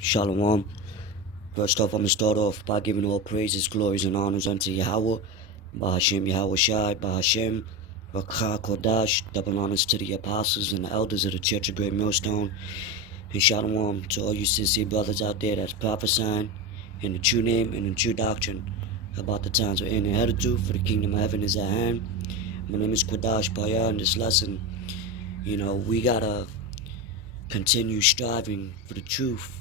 Shalom. First off, I'm going to start off by giving all praises, glories, and honors unto Yahweh, Bahashem Yahweh Shai, Bahashem, Rakha Kodash, double honors to the apostles and the elders of the Church of Great Millstone, and Shalom to all you sincere brothers out there that's prophesying in the true name and in true doctrine about the times we're in and headed to, for the kingdom of heaven is at hand. My name is Kodash Paya. In this lesson, we gotta continue striving for the truth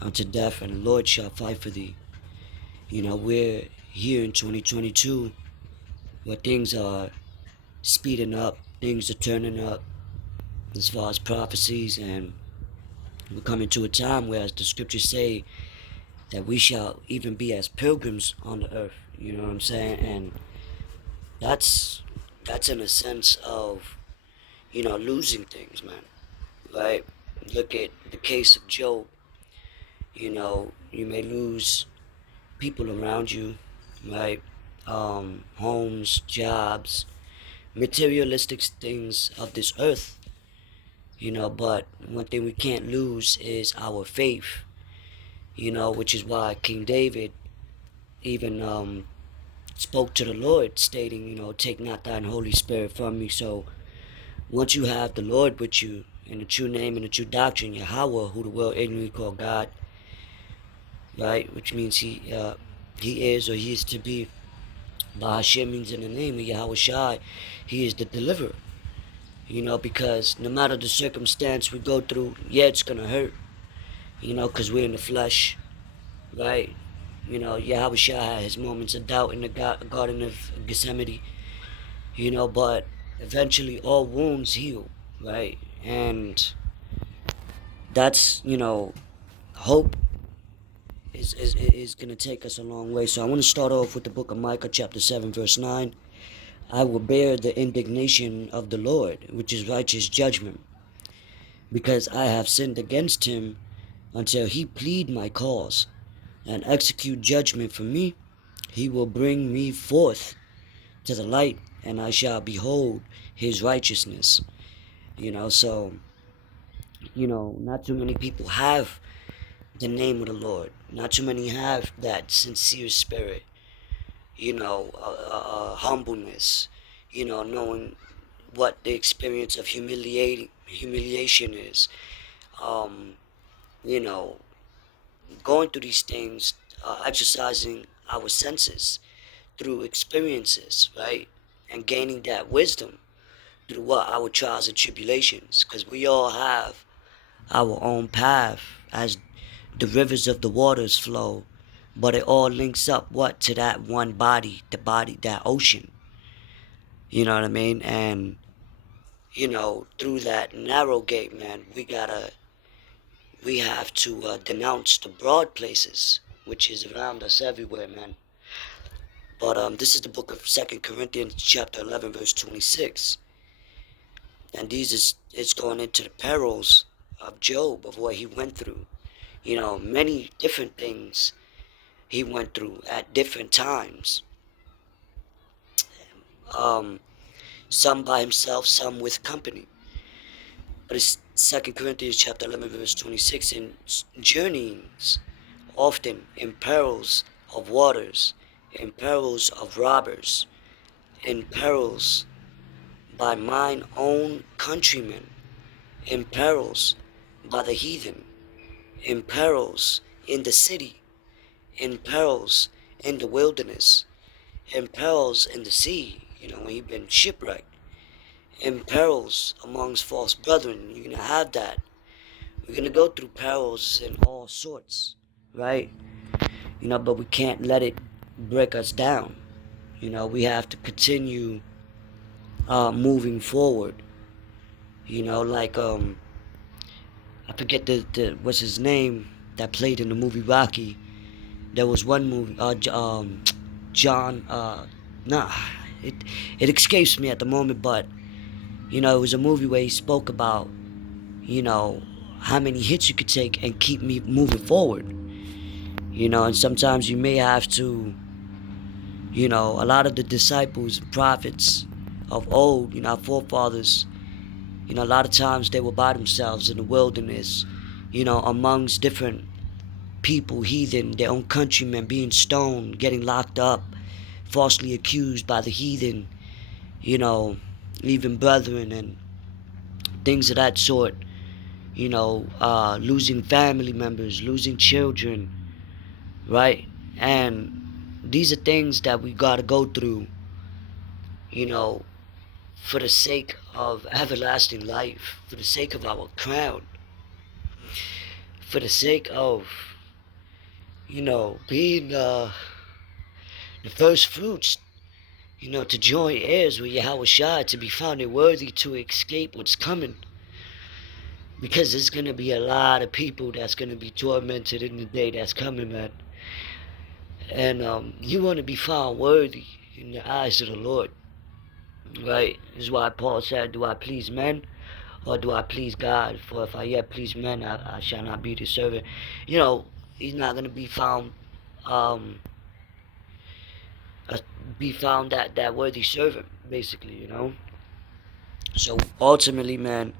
unto death, and the Lord shall fight for thee. We're here in 2022 where things are speeding up, things are turning up as far as prophecies, and we're coming to a time where, as the scriptures say, that we shall even be as pilgrims on the earth. You know what I'm saying? And that's in a sense of, losing things, man. Right? Look at the case of Job. You may lose people around you, right? Homes, jobs, materialistic things of this earth, but one thing we can't lose is our faith, which is why King David even spoke to the Lord, stating, take not thine Holy Spirit from me. So once you have the Lord with you in the true name and the true doctrine, Yahweh, who the world ignorantly call God, right, which means he is, or he is to be. Bahashem means in the name of Yahweh Shai, he is the deliverer. Because no matter the circumstance we go through, yeah, it's gonna hurt, because we're in the flesh, right? Yahweh Shai had his moments of doubt in the Garden of Gethsemane, but eventually all wounds heal, right? And that's, hope is gonna take us a long way. So I want to start off with the book of Micah, chapter 7, verse 9. I will bear the indignation of the Lord, which is righteous judgment, because I have sinned against him, until he plead my cause and execute judgment for me. He will bring me forth to the light, and I shall behold his righteousness. So, not too many people have the name of the Lord. Not too many have that sincere spirit, humbleness, knowing what the experience of humiliation is. Um, you know, Going through these things, exercising our senses through experiences, right? And gaining that wisdom through our trials and tribulations. Because we all have our own path as the rivers of the waters flow. But it all links up to that one body, that ocean. You know what I mean? And, through that narrow gate, man, we have to denounce the broad places, which is around us everywhere, man. But this is the book of 2 Corinthians chapter 11, verse 26. And it's going into the perils of Job, of what he went through. Many different things he went through at different times. Some by himself, some with company. But it's 2 Corinthians chapter 11, verse 26. In journeyings, often in perils of waters, in perils of robbers, in perils by mine own countrymen, in perils by the heathen, in perils in the city, in perils in the wilderness, in perils in the sea, when you've been shipwrecked, in perils amongst false brethren. You're going to have that. We're going to go through perils in all sorts, right? But we can't let it break us down. We have to continue moving forward. Like I forget the what's his name that played in the movie Rocky. There was one movie, John. Nah, it escapes me at the moment, but it was a movie where he spoke about, how many hits you could take and keep me moving forward. And sometimes you may have to, a lot of the disciples and prophets of old, our forefathers, a lot of times they were by themselves in the wilderness, amongst different people, heathen, their own countrymen being stoned, getting locked up, falsely accused by the heathen, you know, even brethren and things of that sort, losing family members, losing children, right? And these are things that we gotta go through, you know, for the sake of everlasting life, for the sake of our crown, for the sake of, being the first fruits, to join heirs with Yahweh Shai, to be found worthy to escape what's coming. Because there's going to be a lot of people that's going to be tormented in the day that's coming, man. And you want to be found worthy in the eyes of the Lord, right? This is why Paul said, do I please men or do I please God? For if I yet please men, I shall not be the servant. He's not going to be found that worthy servant, basically, So ultimately, man,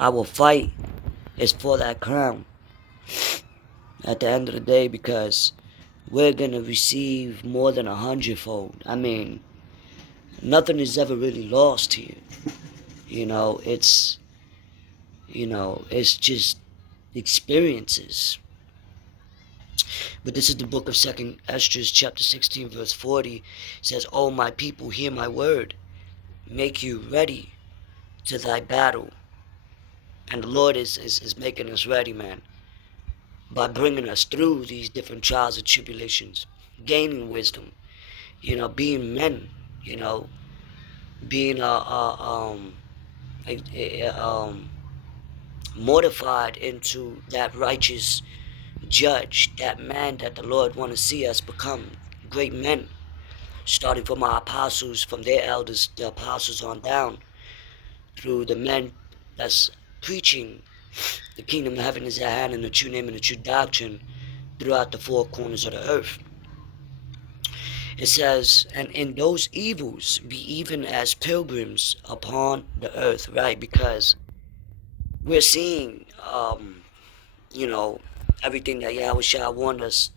our fight is for that crown at the end of the day, because we're gonna receive more than 100-fold. I mean, nothing is ever really lost here. It's just experiences. But this is the book of 2nd Esther, chapter 16, verse 40. It says, "O my people, hear my word. Make you ready to thy battle." And the Lord is making us ready, man, by bringing us through these different trials and tribulations, gaining wisdom, being men, being mortified into that righteous judge, that man that the Lord want to see us become, great men, starting from our apostles, from their elders, the apostles on down, through the men that's preaching the kingdom of heaven is at hand in the true name and the true doctrine throughout the four corners of the earth. It says, and in those evils be even as pilgrims upon the earth, right? Because we're seeing, everything that Yahweh Shah warned us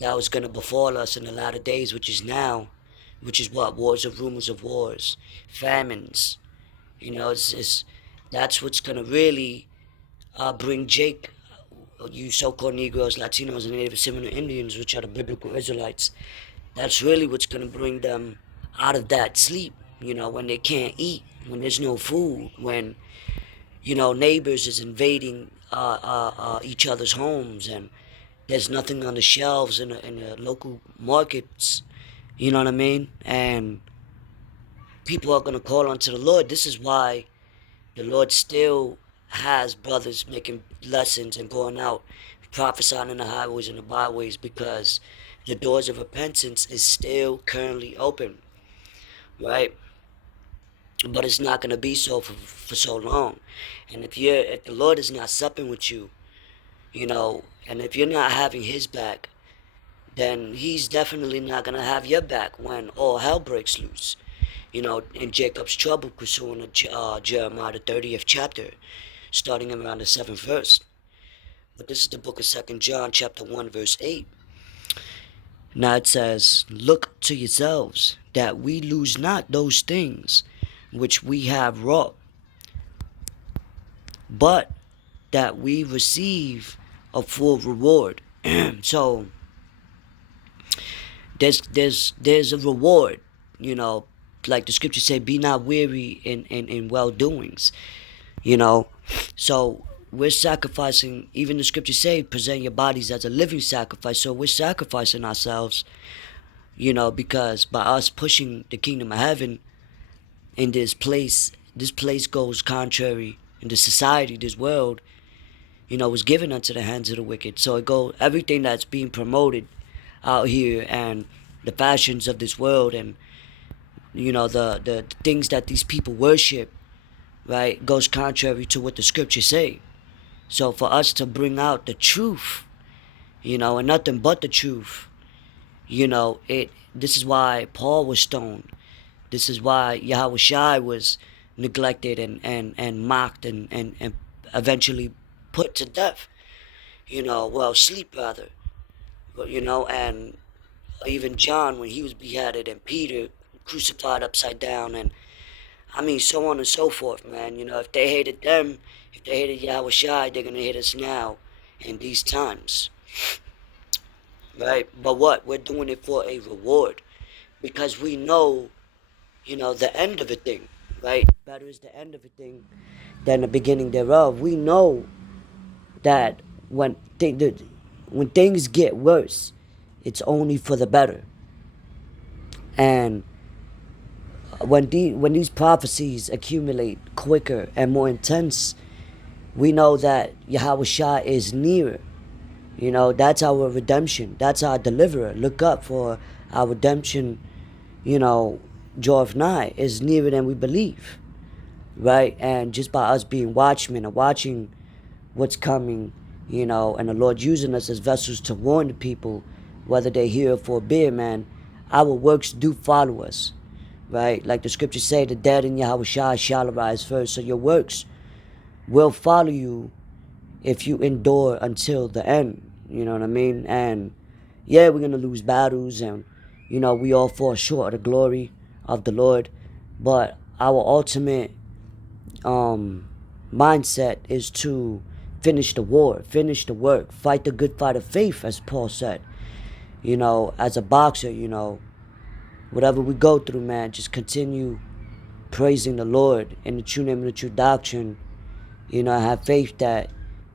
that was going to befall us in the latter days, which is now, which is what? Wars of rumors of wars, famines. That's what's going to really bring Jake, you so-called Negroes, Latinos, and Native Seminole Indians, which are the biblical Israelites. That's really what's going to bring them out of that sleep, when they can't eat, when there's no food, when, neighbors is invading each other's homes, and there's nothing on the shelves in the local markets, you know what I mean? And people are going to call onto the Lord. This is why the Lord still has brothers making lessons and going out prophesying in the highways and the byways, because the doors of repentance is still currently open, right? But it's not going to be so for so long. And if the Lord is not supping with you, and if you're not having his back, then he's definitely not going to have your back when all hell breaks loose. In Jacob's trouble, pursuing Jeremiah the 30th chapter, starting around the 7th verse. But this is the book of 2nd John chapter 1 verse 8. Now it says, "Look to yourselves, that we lose not those things which we have wrought, but that we receive a full reward." So there's a reward, like the scriptures say, be not weary in well doings, so we're sacrificing. Even the scriptures say, present your bodies as a living sacrifice. So we're sacrificing ourselves, because by us pushing the kingdom of heaven in this place goes contrary in the society, this world, was given unto the hands of the wicked. So everything that's being promoted out here, and the fashions of this world, and the things that these people worship, right, goes contrary to what the scriptures say. So for us to bring out the truth, and nothing but the truth, this is why Paul was stoned. This is why Yahweh Shai was neglected and mocked and eventually put to death. sleep rather. But, and even John when he was beheaded, and Peter crucified upside down, and I mean, so on and so forth, man. If they hated them, if they hated Yahweh Shai, they're gonna hate us now in these times, right? But what? We're doing it for a reward because we know, the end of a thing, right? Better is the end of a thing than the beginning thereof. We know that when things get worse, it's only for the better. And when these prophecies accumulate quicker and more intense, we know that Yahweh Shah is nearer. That's our redemption. That's our deliverer. Look up, for our redemption, draweth nigh, is nearer than we believe. Right? And just by us being watchmen and watching what's coming, and the Lord using us as vessels to warn the people, whether they hear or forbear, man, our works do follow us. Right? Like the scriptures say, the dead in Yahweh Shah shall arise first. So your works will follow you if you endure until the end. You know what I mean? And yeah, we're gonna lose battles, and we all fall short of the glory of the Lord. But our ultimate mindset is to finish the war, finish the work, fight the good fight of faith, as Paul said. As a boxer, whatever we go through, man, just continue praising the Lord in the true name of the true doctrine. I have faith that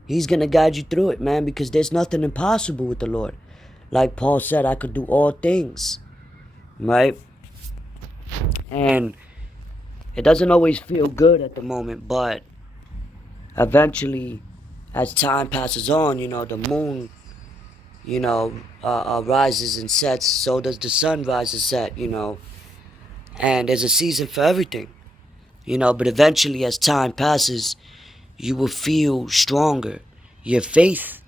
He's gonna guide you through it, man, because there's nothing impossible with the Lord. Like Paul said, I could do all things, right? And it doesn't always feel good at the moment, but eventually, as time passes on, the moon, rises and sets. So does the sun rise and set, and there's a season for everything, but eventually, as time passes, you will feel stronger. Your faith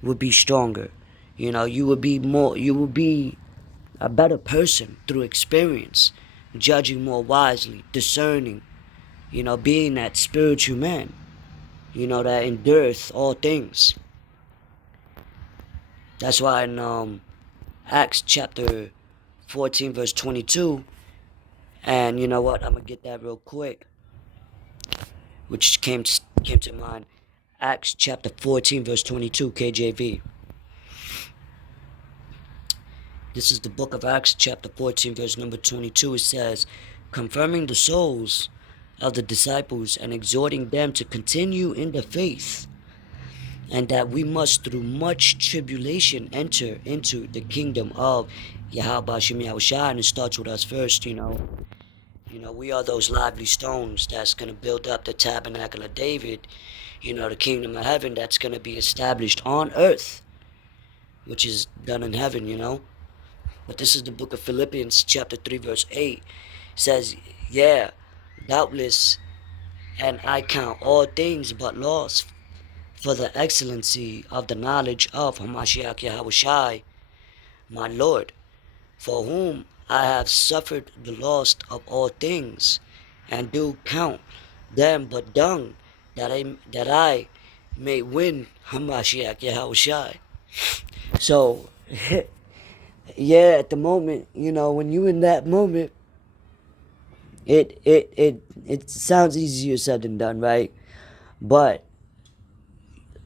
will be stronger. You will be a better person through experience, judging more wisely, discerning, being that spiritual man, that endureth all things. That's why in Acts chapter 14, verse 22, and you know what, I'm going to get that real quick, which came to mind. Acts chapter 14, verse 22, KJV. This is the book of Acts chapter 14, verse number 22. It says, confirming the souls of the disciples and exhorting them to continue in the faith, and that we must through much tribulation enter into the kingdom of Yahweh Shem Yahushua. And it starts with us first, we are those lively stones that's going to build up the tabernacle of David, the kingdom of heaven that's going to be established on earth, which is done in heaven. But this is the book of Philippians chapter 3 verse 8. It says, yeah, doubtless, and I count all things but loss for the excellency of the knowledge of Hamashiach Yahushai, my Lord, for whom I have suffered the loss of all things, and do count them but dung, that I may win Hamashiach Yahushai. So, yeah, at the moment, when you in that moment, it sounds easier said than done, right? But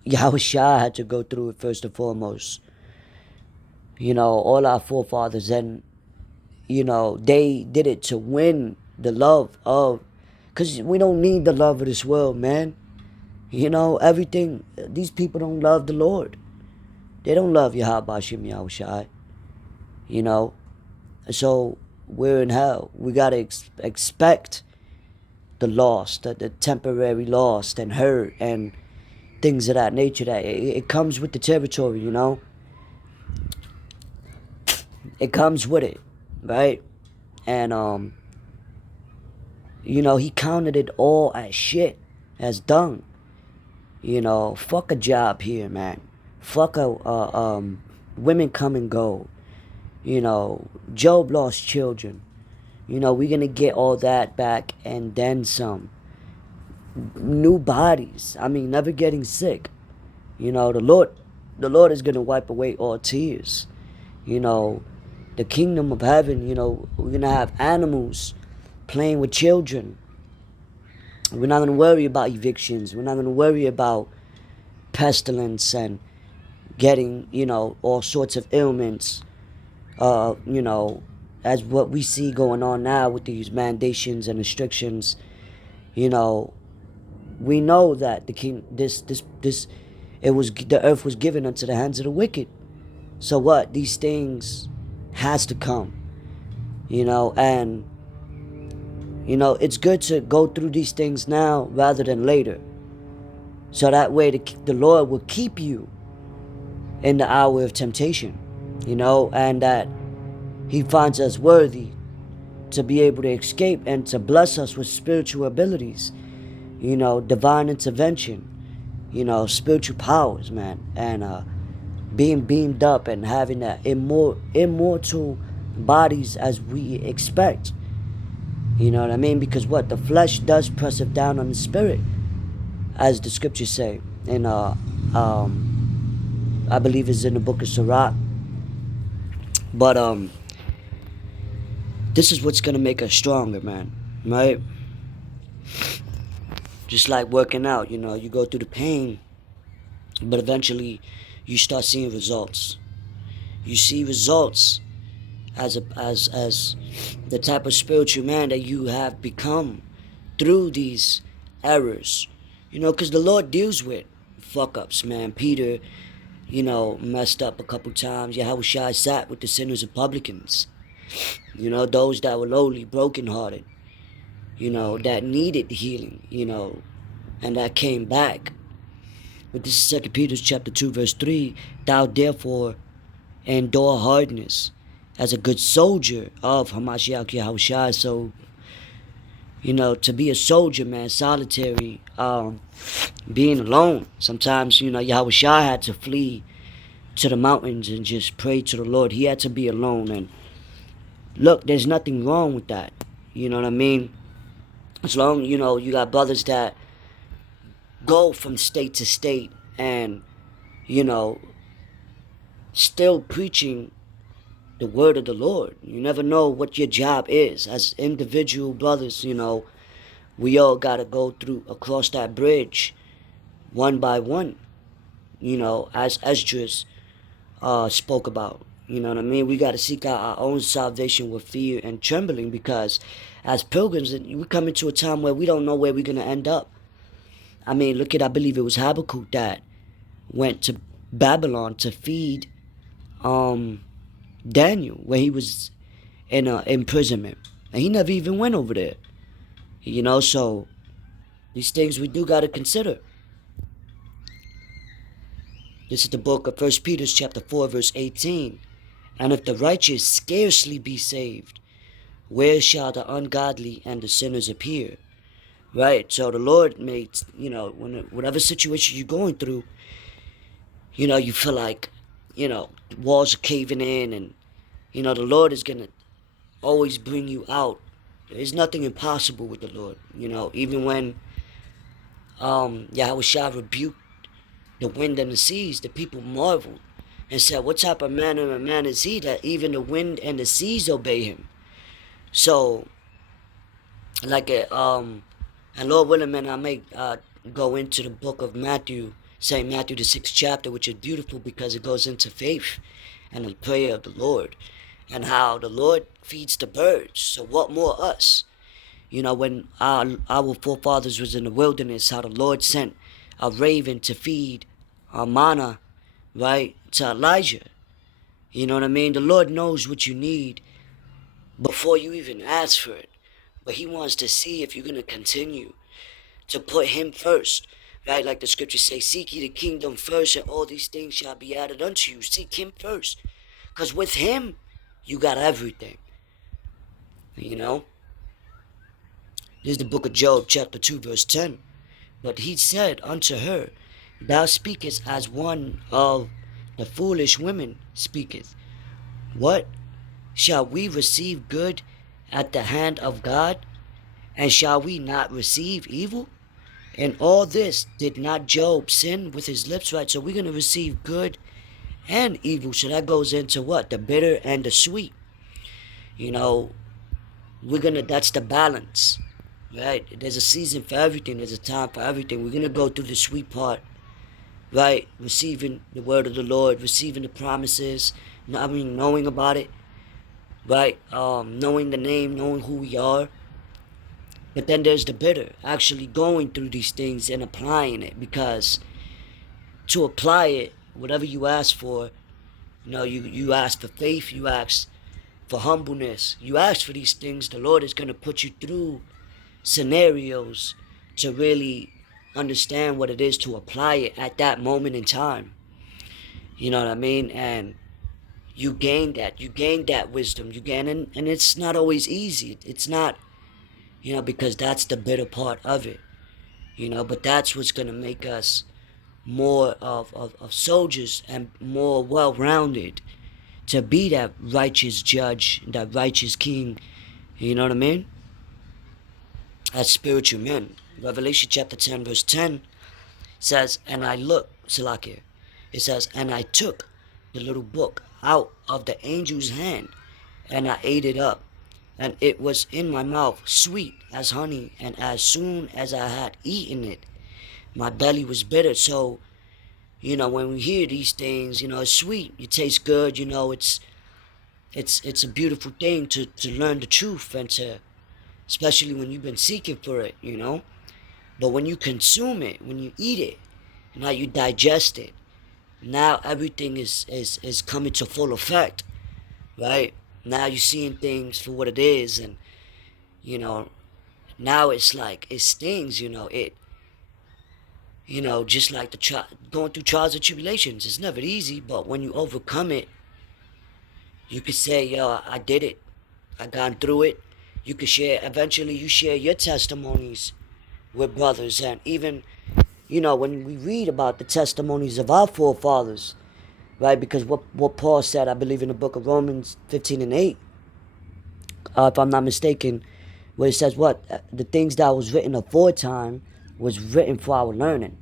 Yahushua had to go through it first and foremost. All our forefathers, and they did it to win the love of, because we don't need the love of this world, man. Everything, these people don't love the Lord. They don't love Yahweh Shem Yahushai. So we're in hell. We gotta expect the loss, the temporary loss and hurt and things of that nature. That it comes with the territory, It comes with it, right? And he counted it all as shit, as dung. Fuck a job here, man. Fuck women come and go. Job lost children. We're gonna get all that back and then some. New bodies. I mean, never getting sick. The Lord the Lord is going to wipe away all tears. You know, the kingdom of heaven, you know, we're going to have animals playing with children. We're not going to worry about evictions. We're not going to worry about pestilence and getting, you know, all sorts of ailments, you know, as what we see going on now with these mandations and restrictions. You know, we know that the king, it was, the earth was given unto the hands of the wicked. So what? These things has to come, you know, and you know, it's good to go through these things now rather than later. So that way the Lord will keep you in the hour of temptation, you know, and that he finds us worthy to be able to escape and to bless us with spiritual abilities, you know, divine intervention, you know, spiritual powers, man, and being beamed up and having that immortal bodies as we expect. You know what I mean? Because what? The flesh does press it down on the spirit, as the scriptures say. And I believe it's in the book of Sirach. But this is what's gonna make us stronger, man. Right? Just like working out, you know, you go through the pain, but eventually you start seeing results. You see results as the type of spiritual man that you have become through these errors. You know, because the Lord deals with fuck ups, man. Peter, you know, messed up a couple times. Yahushua sat with the sinners and publicans. You know, those that were lowly, brokenhearted. You know, that needed healing. You know, and that came back. But this is 2 Peter chapter 2, verse 3. Thou therefore endure hardness as a good soldier of Hamashiach Yahushua. So, you know, to be a soldier, man, solitary, being alone. Sometimes, you know, Yahushua had to flee to the mountains and just pray to the Lord. He had to be alone. And look, there's nothing wrong with that. You know what I mean? As long, you know, you got brothers that go from state to state and, you know, still preaching the word of the Lord. You never know what your job is. As individual brothers, you know, we all got to go through, across that bridge, one by one, you know, as Esdras spoke about. You know what I mean? We got to seek out our own salvation with fear and trembling, because as pilgrims, we come into a time where we don't know where we're going to end up. I mean, look at, I believe it was Habakkuk that went to Babylon to feed Daniel when he was in imprisonment. And he never even went over there. You know, so these things we do got to consider. This is the book of 1 Peter chapter 4, verse 18. And if the righteous scarcely be saved, where shall the ungodly and the sinners appear? Right? So the Lord made, you know, whatever situation you're going through, you know, you feel like, you know, walls are caving in, and, you know, the Lord is going to always bring you out. There's nothing impossible with the Lord. You know, even when Yahushua rebuked the wind and the seas, the people marveled and said, what type of manner of man is he that even the wind and the seas obey him? So, like, and Lord willing, man, I may go into the book of Matthew, St. Matthew, the 6th chapter, which is beautiful because it goes into faith and the prayer of the Lord, and how the Lord feeds the birds. So what more us? You know, when our forefathers was in the wilderness, how the Lord sent a raven to feed manna, right, to Elijah. You know what I mean? The Lord knows what you need before you even ask for it. But he wants to see if you're going to continue to put him first. Right? Like the scriptures say, seek ye the kingdom first, and all these things shall be added unto you. Seek him first. Because with him, you got everything. You know? This is the book of Job, chapter 2, verse 10. But he said unto her, thou speakest as one of the foolish women speaketh. What? Shall we receive good at the hand of God? And shall we not receive evil? And all this did not Job sin with his lips, right? So we're going to receive good and evil. So that goes into what? The bitter and the sweet. You know, that's the balance, right? There's a season for everything. There's a time for everything. We're going to go through the sweet part, right? Receiving the word of the Lord, receiving the promises, knowing about it, right? Knowing the name, knowing who we are. But then there's the bitter, actually going through these things and applying it, because to apply it, whatever you ask for, you ask for faith, you ask for humbleness, you ask for these things, the Lord is going to put you through scenarios to really understand what it is to apply it at that moment in time. You know what I mean? And you gain that wisdom, and it's not always easy. It's not, because that's the bitter part of it, but that's what's going to make us more of soldiers and more well-rounded to be that righteous judge, that righteous king. You know what I mean? As spiritual men. Revelation chapter 10 verse 10 says, and I look, Salakia, it says, and I took the little book out of the angel's hand, and I ate it up, and it was in my mouth sweet as honey, and as soon as I had eaten it, my belly was bitter. So, when we hear these things, it's sweet, it tastes good, it's a beautiful thing to learn the truth, and to, especially when you've been seeking for it, But when you consume it, when you eat it, now you digest it. Now everything is coming to full effect, right? Now you're seeing things for what it is, and now it's like it stings, just like going through trials and tribulations. It's never easy, but when you overcome it, you could say, yo, I did it. I gone through it. You could share, eventually you share your testimonies with brothers. And even, when we read about the testimonies of our forefathers, right? Because what Paul said, I believe in the book of Romans 15 and 8, if I'm not mistaken, where it says what? The things that was written aforetime was written for our learning.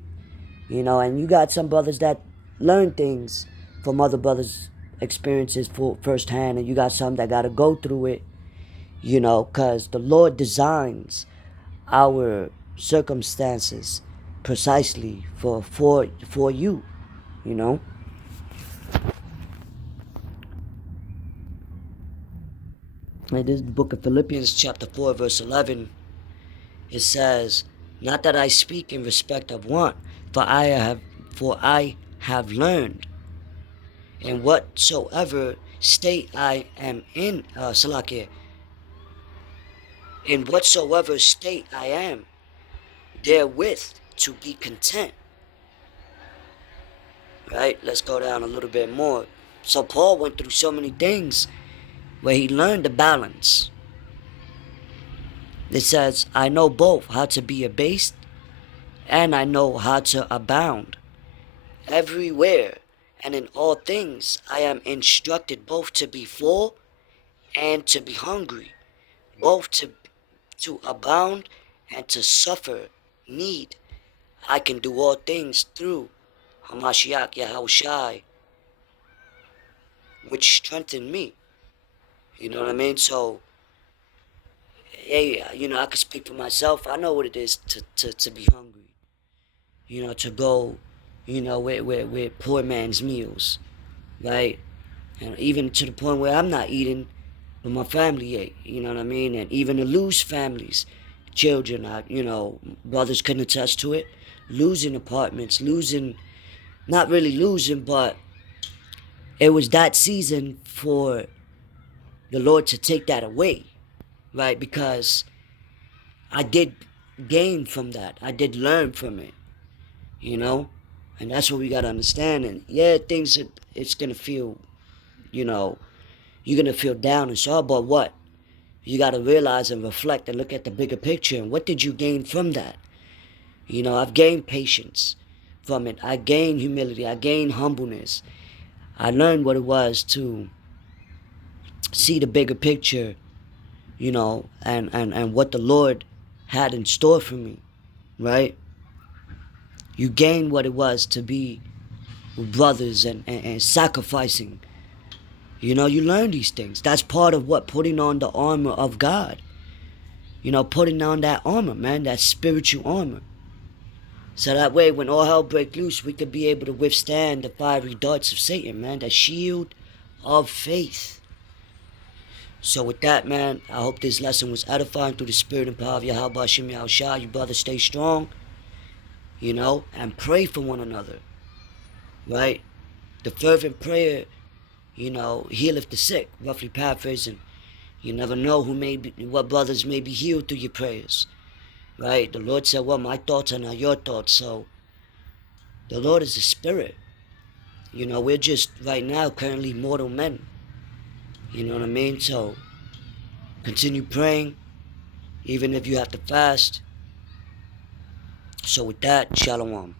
And you got some brothers that learn things from other brothers' experiences for firsthand, and you got some that got to go through it, because the Lord designs our circumstances precisely for you, you know. In this book of Philippians chapter 4 verse 11, it says, not that I speak in respect of want, for I have learned in whatsoever state I am in, Salakia, in whatsoever state I am, therewith to be content. Right? Let's go down a little bit more. So Paul went through so many things where he learned the balance. It says, I know both how to be abased and I know how to abound. Everywhere and in all things I am instructed both to be full and to be hungry, both to abound and to suffer need. I can do all things through Hamashiach Yahushai, which strengthened me. You know what I mean? So, hey, I can speak for myself. I know what it is to be hungry. To go, with poor man's meals, right? And even to the point where I'm not eating, but my family ate. You know what I mean? And even to lose families, children, brothers can attest to it. Losing apartments, not really losing, but it was that season for the Lord to take that away, right? Because I did gain from that. I did learn from it, you know? And that's what we got to understand. And yeah, it's going to feel, you're going to feel down and so, but what? You got to realize and reflect and look at the bigger picture. And what did you gain from that? I've gained patience from it. I gained humility. I gained humbleness. I learned what it was to see the bigger picture, and what the Lord had in store for me, right? You gain what it was to be with brothers and sacrificing. You know, you learn these things. That's part of what putting on the armor of God. You know, putting on that armor, man, that spiritual armor. So that way, when all hell breaks loose, we could be able to withstand the fiery darts of Satan, man. That shield of faith. So with that, man, I hope this lesson was edifying through the spirit and power of Yahweh Hashem Yahushua. You brothers stay strong, you know, and pray for one another, right? The fervent prayer, you know, healeth the sick, roughly paraphrasing. You never know what brothers may be healed through your prayers, right? The Lord said, well, my thoughts are not your thoughts. So the Lord is a spirit. You know, we're just right now currently mortal men. You know what I mean? So continue praying, even if you have to fast. So with that, shalom.